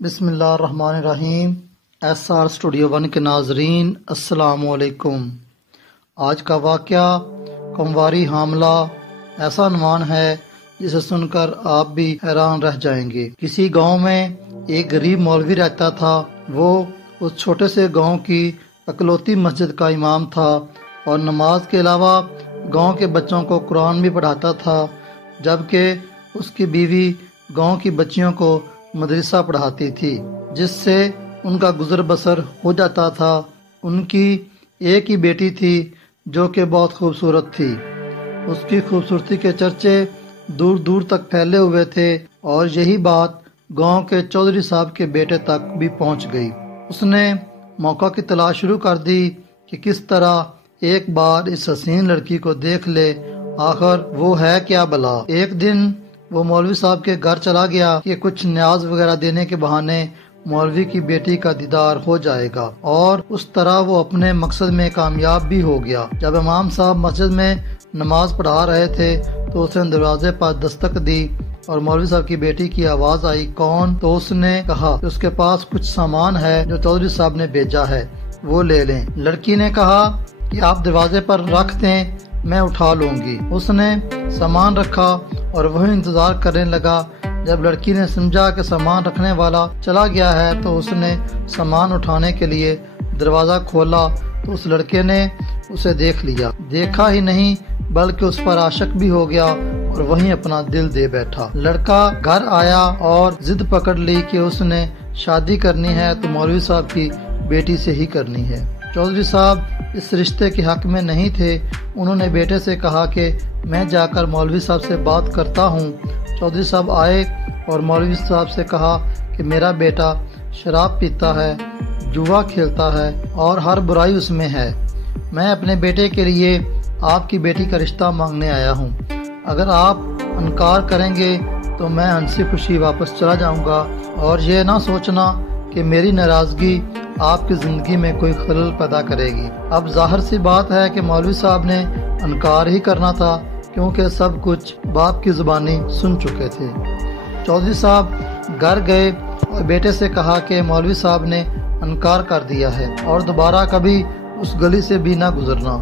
بسم اللہ الرحمن الرحیم۔ SR اسٹوڈیو 1 کے ناظرین السلام علیکم۔ آج کا واقعہ کمواری حاملہ ایسا عنوان ہے جسے سن کر آپ بھی حیران رہ جائیں گے۔ کسی گاؤں میں ایک غریب مولوی رہتا تھا۔ وہ اس چھوٹے سے گاؤں کی اکلوتی مسجد کا امام تھا اور نماز کے علاوہ گاؤں کے بچوں کو قرآن بھی پڑھاتا تھا، جبکہ اس کی بیوی گاؤں کی بچیوں کو مدرسہ پڑھاتی تھی، جس سے ان کا گزر بسر ہو جاتا تھا۔ ان کی ایک ہی بیٹی تھی جو کہ بہت خوبصورت تھی۔ اس کی خوبصورتی کے چرچے دور دور تک پھیلے ہوئے تھے اور یہی بات گاؤں کے چودھری صاحب کے بیٹے تک بھی پہنچ گئی۔ اس نے موقع کی تلاش شروع کر دی کہ کس طرح ایک بار اس حسین لڑکی کو دیکھ لے، آخر وہ ہے کیا بلا۔ ایک دن وہ مولوی صاحب کے گھر چلا گیا کہ کچھ نیاز وغیرہ دینے کے بہانے مولوی کی بیٹی کا دیدار ہو جائے گا، اور اس طرح وہ اپنے مقصد میں کامیاب بھی ہو گیا۔ جب امام صاحب مسجد میں نماز پڑھا رہے تھے تو اس نے دروازے پر دستک دی اور مولوی صاحب کی بیٹی کی آواز آئی، کون؟ تو اس نے کہا کہ اس کے پاس کچھ سامان ہے جو چودھری صاحب نے بھیجا ہے، وہ لے لیں۔ لڑکی نے کہا کہ آپ دروازے پر رکھ دیں، میں اٹھا لوں گی۔ اس نے سامان رکھا اور وہی انتظار کرنے لگا۔ جب لڑکی نے سمجھا کہ سامان رکھنے والا چلا گیا ہے تو اس نے سامان اٹھانے کے لیے دروازہ کھولا تو اس لڑکے نے اسے دیکھ لیا۔ دیکھا ہی نہیں بلکہ اس پر عاشق بھی ہو گیا اور وہیں اپنا دل دے بیٹھا۔ لڑکا گھر آیا اور ضد پکڑ لی کہ اس نے شادی کرنی ہے تو مولوی صاحب کی بیٹی سے ہی کرنی ہے۔ چودھری صاحب اس رشتے کے حق میں نہیں تھے۔ انہوں نے بیٹے سے کہا کہ میں جا کر مولوی صاحب سے بات کرتا ہوں۔ چودھری صاحب آئے اور مولوی صاحب سے کہا کہ میرا بیٹا شراب پیتا ہے، جوا کھیلتا ہے اور ہر برائی اس میں ہے۔ میں اپنے بیٹے کے لیے آپ کی بیٹی کا رشتہ مانگنے آیا ہوں۔ اگر آپ انکار کریں گے تو میں ہنسی خوشی واپس چلا جاؤں گا، اور یہ نہ سوچنا کہ میری ناراضگی آپ کی زندگی میں کوئی خلل پیدا کرے گی۔ اب ظاہر سی بات ہے کہ مولوی صاحب نے انکار ہی کرنا تھا، کیونکہ سب کچھ باپ کی زبانی سن چکے تھے۔ چودھری صاحب گھر گئے اور بیٹے سے کہا کہ مولوی صاحب نے انکار کر دیا ہے اور دوبارہ کبھی اس گلی سے بھی نہ گزرنا۔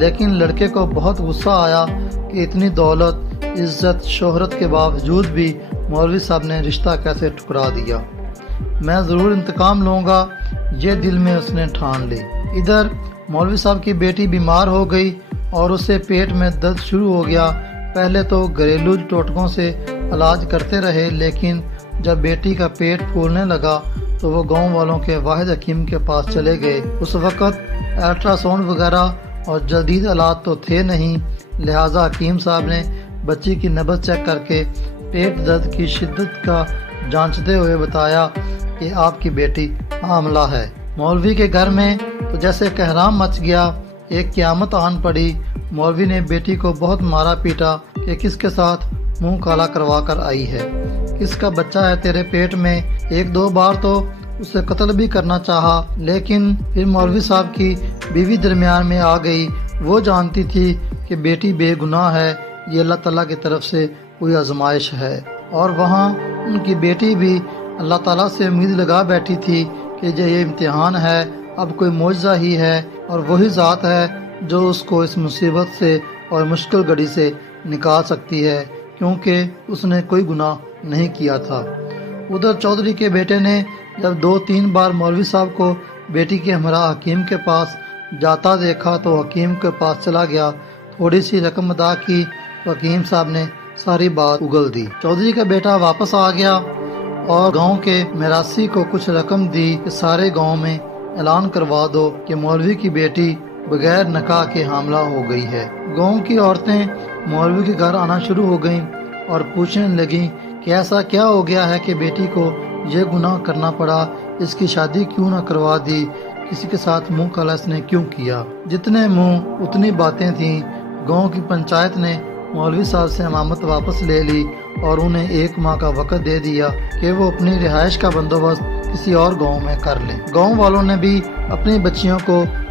لیکن لڑکے کو بہت غصہ آیا کہ اتنی دولت، عزت، شہرت کے باوجود بھی مولوی صاحب نے رشتہ کیسے ٹھکرا دیا۔ میں ضرور انتقام لوں گا، یہ دل میں اس نے ٹھان لی۔ ادھر مولوی صاحب کی بیٹی بیمار ہو گئی اور اسے پیٹ میں درد شروع ہو گیا۔ پہلے تو گھریلو ٹوٹکوں سے علاج کرتے رہے، لیکن جب بیٹی کا پیٹ پھولنے لگا تو وہ گاؤں والوں کے واحد حکیم کے پاس چلے گئے۔ اس وقت الٹرا ساؤنڈ وغیرہ اور جدید آلات تو تھے نہیں، لہٰذا حکیم صاحب نے بچی کی نبض چیک کر کے پیٹ درد کی شدت کا جانچتے ہوئے بتایا کہ آپ کی بیٹی حاملہ ہے۔ مولوی کے گھر میں تو جیسے کہرام مچ گیا، ایک قیامت آن پڑی۔ مولوی نے بیٹی کو بہت مارا پیٹا کہ کس کے ساتھ منہ کالا کروا کر آئی ہے، کس کا بچہ ہے تیرے پیٹ میں۔ ایک دو بار تو اسے قتل بھی کرنا چاہا، لیکن پھر مولوی صاحب کی بیوی درمیان میں آ گئی۔ وہ جانتی تھی کہ بیٹی بے گناہ ہے، یہ اللہ تعالیٰ کی طرف سے کوئی آزمائش ہے، اور وہاں ان کی بیٹی بھی اللہ تعالیٰ سے امید لگا بیٹھی تھی کہ یہ امتحان ہے، اب کوئی معجزہ ہی ہے، اور وہی ذات ہے جو اس کو اس مصیبت سے اور مشکل گھڑی سے نکال سکتی ہے، کیونکہ اس نے کوئی گناہ نہیں کیا تھا۔ ادھر چودھری کے بیٹے نے جب 2-3 بار مولوی صاحب کو بیٹی کے ہمراہ حکیم کے پاس جاتا دیکھا تو حکیم کے پاس چلا گیا۔ تھوڑی سی رقم ادا کی تو حکیم صاحب نے ساری بات اگل دی۔ چودھری کا بیٹا واپس آ گیا اور گاؤں کے میراثی کو کچھ رقم دی کہ سارے گاؤں میں اعلان کروا دو کہ مولوی کی بیٹی بغیر نکاح کے حاملہ ہو گئی ہے۔ گاؤں کی عورتیں مولوی کے گھر آنا شروع ہو گئیں اور پوچھنے لگیں کہ ایسا کیا ہو گیا ہے کہ بیٹی کو یہ گناہ کرنا پڑا، اس کی شادی کیوں نہ کروا دی، کسی کے ساتھ منہ کالا اس نے کیوں کیا۔ جتنے منہ اتنی باتیں تھیں۔ گاؤں کی پنچایت نے مولوی صاحب سے امامت واپس لے لی اور انہیں 1 ماہ کا وقت دے دیا کہ وہ اپنی رہائش کا بندوبست کسی اور گاؤں میں کر لیں۔ گاؤں والوں نے بھی اپنی بچیوں کو